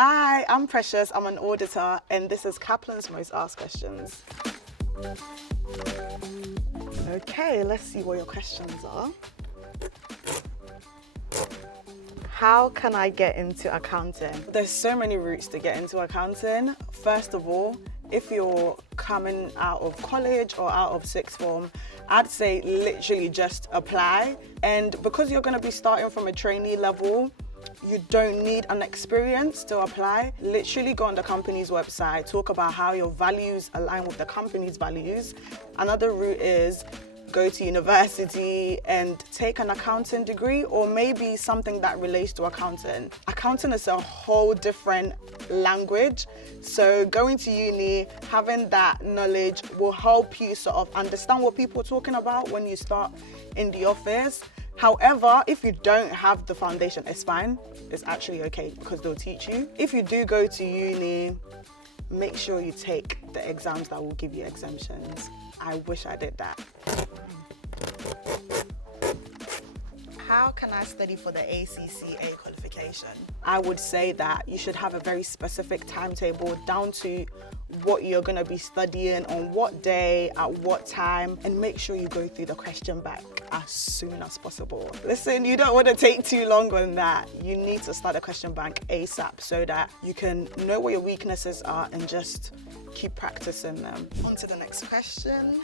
Hi, I'm Precious, I'm an auditor, and this is Kaplan's Most Asked Questions. Okay, let's see what your questions are. How can I get into accounting? There's so many routes to get into accounting. First of all, if you're coming out of college or out of sixth form, I'd say literally just apply. And because you're going to be starting from a trainee level, you don't need an experience to apply. Literally go on the company's website, talk about how your values align with the company's values. Another route is go to university and take an accounting degree, or maybe something that relates to accounting. Accounting is a whole different language, so going to uni, having that knowledge will help you sort of understand what people are talking about when you start in the office. However, if you don't have the foundation, it's fine. It's actually okay because they'll teach you. If you do go to uni, make sure you take the exams that will give you exemptions. I wish I did that. How can I study for the ACCA qualification? I would say that you should have a very specific timetable down to what you're going to be studying, on what day, at what time, and make sure you go through the question bank as soon as possible. Listen, you don't want to take too long on that. You need to start a question bank ASAP so that you can know what your weaknesses are and just keep practicing them. On to the next question.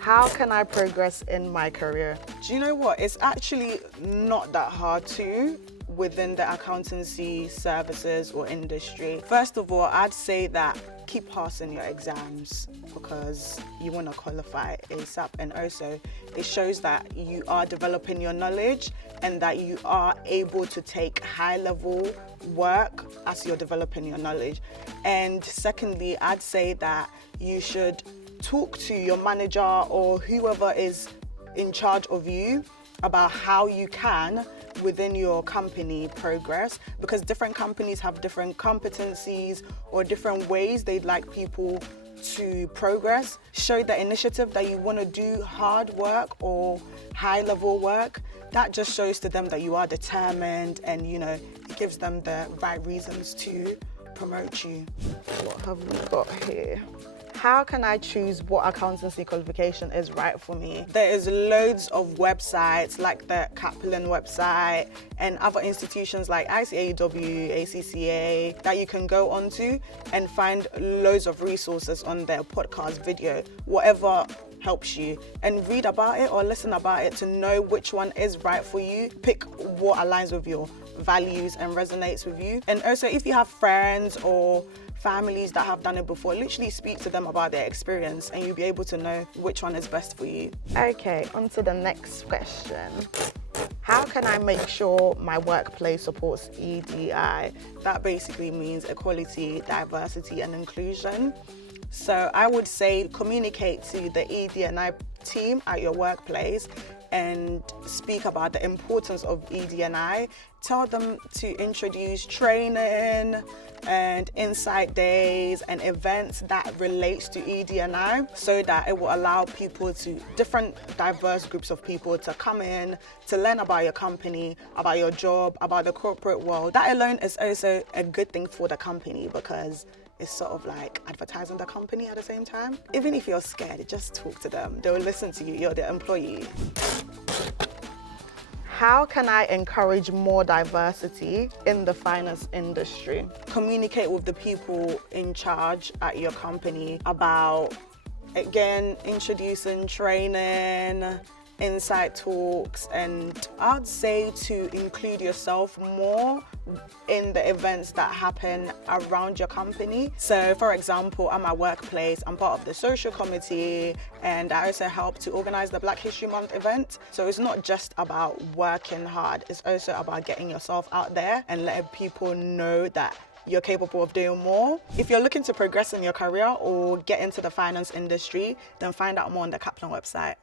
How can I progress in my career? Do you know what? It's actually not that hard to within the accountancy services or industry. First of all, I'd say that keep passing your exams because you want to qualify ASAP, and also it shows that you are developing your knowledge and that you are able to take high-level work as you're developing your knowledge. And secondly, I'd say that you should talk to your manager or whoever is in charge of you about how you can within your company progress, because different companies have different competencies or different ways they'd like people to progress. Show the initiative that you want to do hard work or high level work. That just shows to them that you are determined, and it gives them the right reasons to promote you. What have we got here? How can I choose what accountancy qualification is right for me? There is loads of websites like the Kaplan website and other institutions like ICAEW ACA that you can go onto and find loads of resources on their podcast, video, whatever helps you, and read about it or listen about it to know which one is right for you. Pick what aligns with your values and resonates with you. And also, if you have friends or families that have done it before, literally speak to them about their experience and you'll be able to know which one is best for you. Okay, on to the next question. How can I make sure my workplace supports EDI? That basically means equality, diversity and inclusion. So I would say communicate to the ED&I team at your workplace and speak about the importance of ED&I. Tell them to introduce training and insight days and events that relates to ED&I so that it will allow people to, different diverse groups of people to come in, to learn about your company, about your job, about the corporate world. That alone is also a good thing for the company because it's sort of like advertising the company at the same time. Even if you're scared, just talk to them. They'll listen to you. You're the employee. How can I encourage more diversity in the finance industry? Communicate with the people in charge at your company about, again, introducing training, insight talks, and I'd say to include yourself more in the events that happen around your company. So for example, at my workplace, I'm part of the social committee and I also help to organize the Black History Month event. So it's not just about working hard, it's also about getting yourself out there and letting people know that you're capable of doing more. If you're looking to progress in your career or get into the finance industry, then find out more on the Kaplan website.